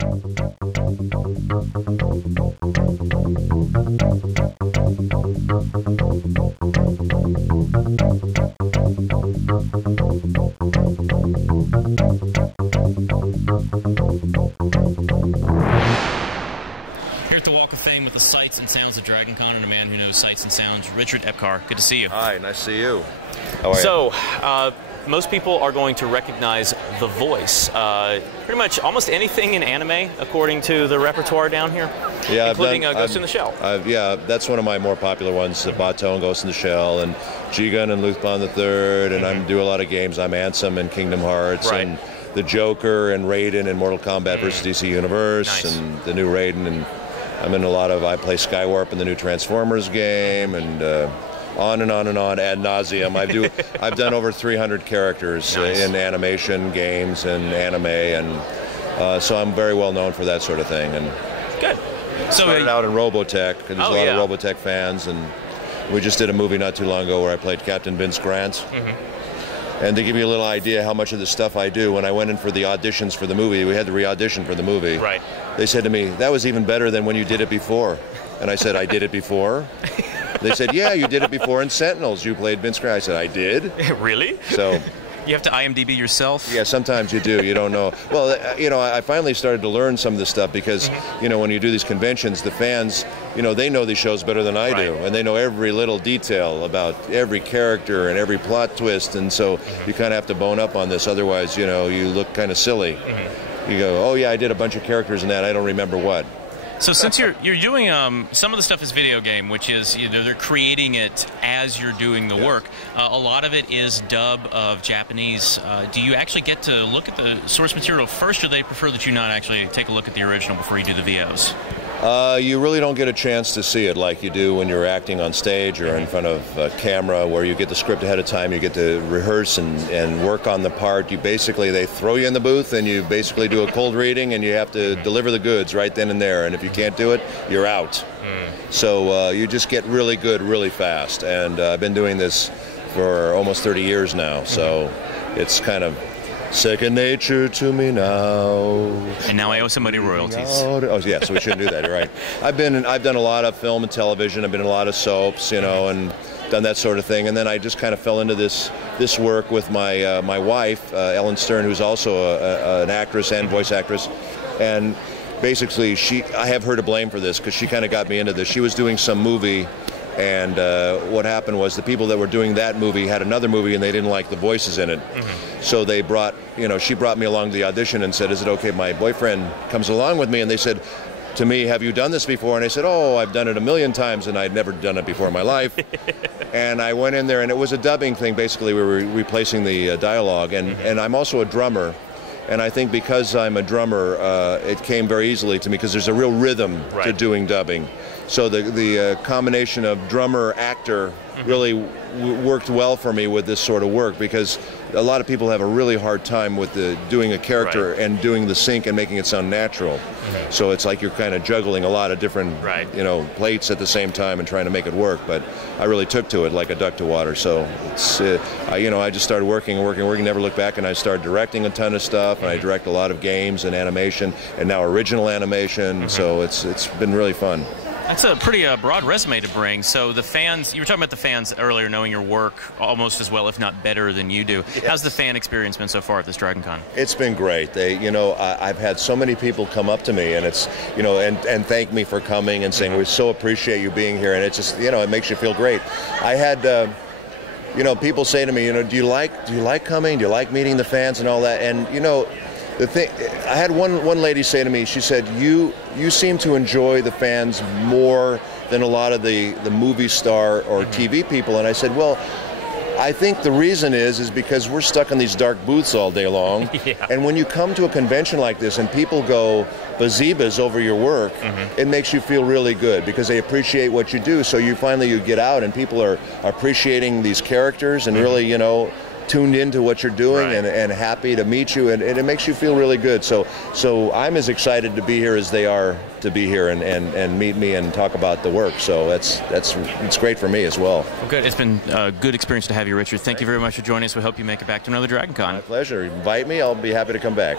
Here at the Walk of Fame with the sights and sounds of DragonCon and a man who knows sights and sounds, Richard Epcar. Good to see you. Hi, nice to see you. How are you? So, most people are going to recognize the voice. Pretty much almost anything in anime, according to the repertoire down here, yeah, including Ghost in the Shell. Yeah, that's one of my more popular ones, Baton, Ghost in the Shell, and G-Gun and Luthbahn III, and I do a lot of games. I'm Ansem in Kingdom Hearts, and the Joker and Raiden in Mortal Kombat vs. DC Universe, and the new Raiden, and I'm in a lot of, I play Skywarp in the new Transformers game, and on and on and on ad nauseum. I've done over 300 characters in animation, games, and anime, and so I'm very well known for that sort of thing. And good. So started out in Robotech. There's a lot of Robotech fans, and we just did a movie not too long ago where I played Captain Vince Grant. And to give you a little idea how much of the stuff I do, when I went in for the auditions for the movie, we had to re-audition for the movie. Right. They said to me, "That was even better than when you did it before." And I said, "I did it before?" They said, "Yeah, you did it before in Sentinels. You played Vince Grant." I said, "I did." Really? So you have to IMDb yourself? Yeah, sometimes you do. You don't know. Well, you know, I finally started to learn some of this stuff because, you know, when you do these conventions, the fans, you know, they know these shows better than I do, and they know every little detail about every character and every plot twist, and so you kind of have to bone up on this. Otherwise, you know, you look kind of silly. You go, "Oh yeah, I did a bunch of characters in that. I don't remember what." So since you're doing some of the stuff is video game, which is they're creating it as you're doing the work. A lot of it is dub of Japanese. Do you actually get to look at the source material first, or they prefer that you not actually take a look at the original before you do the VOs? You really don't get a chance to see it like you do when you're acting on stage or in front of a camera, where you get the script ahead of time, you get to rehearse and work on the part. They throw you in the booth and you basically do a cold reading and you have to deliver the goods right then and there, and if you can't do it, you're out. So you just get really good really fast, and I've been doing this for almost 30 years now, so it's kind of second nature to me now. And now I owe somebody royalties. Oh, yeah, so we shouldn't do that. You're right. I've done a lot of film and television. I've been in a lot of soaps, you know, and done that sort of thing. And then I just kind of fell into this work with my my wife, Ellen Stern, who's also an actress and voice actress. And basically, I have her to blame for this because she kind of got me into this. She was doing some movie. And what happened was the people that were doing that movie had another movie and they didn't like the voices in it. So they brought, you know, she brought me along to the audition and said, "Is it okay? My boyfriend comes along with me." And they said to me, "Have you done this before?" And I said, "Oh, I've done it a million times," and I'd never done it before in my life. And I went in there, and it was a dubbing thing. Basically, we were replacing the dialogue. And I'm also a drummer. And I think because I'm a drummer, it came very easily to me because there's a real rhythm to doing dubbing. So the combination of drummer-actor really worked well for me with this sort of work, because a lot of people have a really hard time with doing a character and doing the sync and making it sound natural. So it's like you're kind of juggling a lot of different you know, plates at the same time and trying to make it work. But I really took to it like a duck to water. So it's you know, I just started working, never looked back, and I started directing a ton of stuff, and I direct a lot of games and animation, and now original animation. So it's been really fun. That's a pretty broad resume to bring. So the fans, you were talking about the fans earlier knowing your work almost as well, if not better than you do. How's the fan experience been so far at this DragonCon? It's been great. You know, I've had so many people come up to me and it's, you know, and thank me for coming and saying, "We so appreciate you being here." And it's just, you know, it makes you feel great. I had, you know, people say to me, you know, do you like coming? Do you like meeting the fans and all that? And, you know, the thing, I had one lady say to me, she said, you seem to enjoy the fans more than a lot of the movie star or TV people. And I said, well, I think the reason is because we're stuck in these dark booths all day long. And when you come to a convention like this and people go bazibas over your work, it makes you feel really good because they appreciate what you do. So you get out and people are appreciating these characters and really, you know, tuned into what you're doing and happy to meet you, and it makes you feel really good. So I'm as excited to be here as they are to be here and meet me and talk about the work. So it's great for me as well. Well, good. It's been a good experience to have you, Richard. Thank you very much for joining us. We hope you make it back to another DragonCon. My pleasure. Invite me. I'll be happy to come back.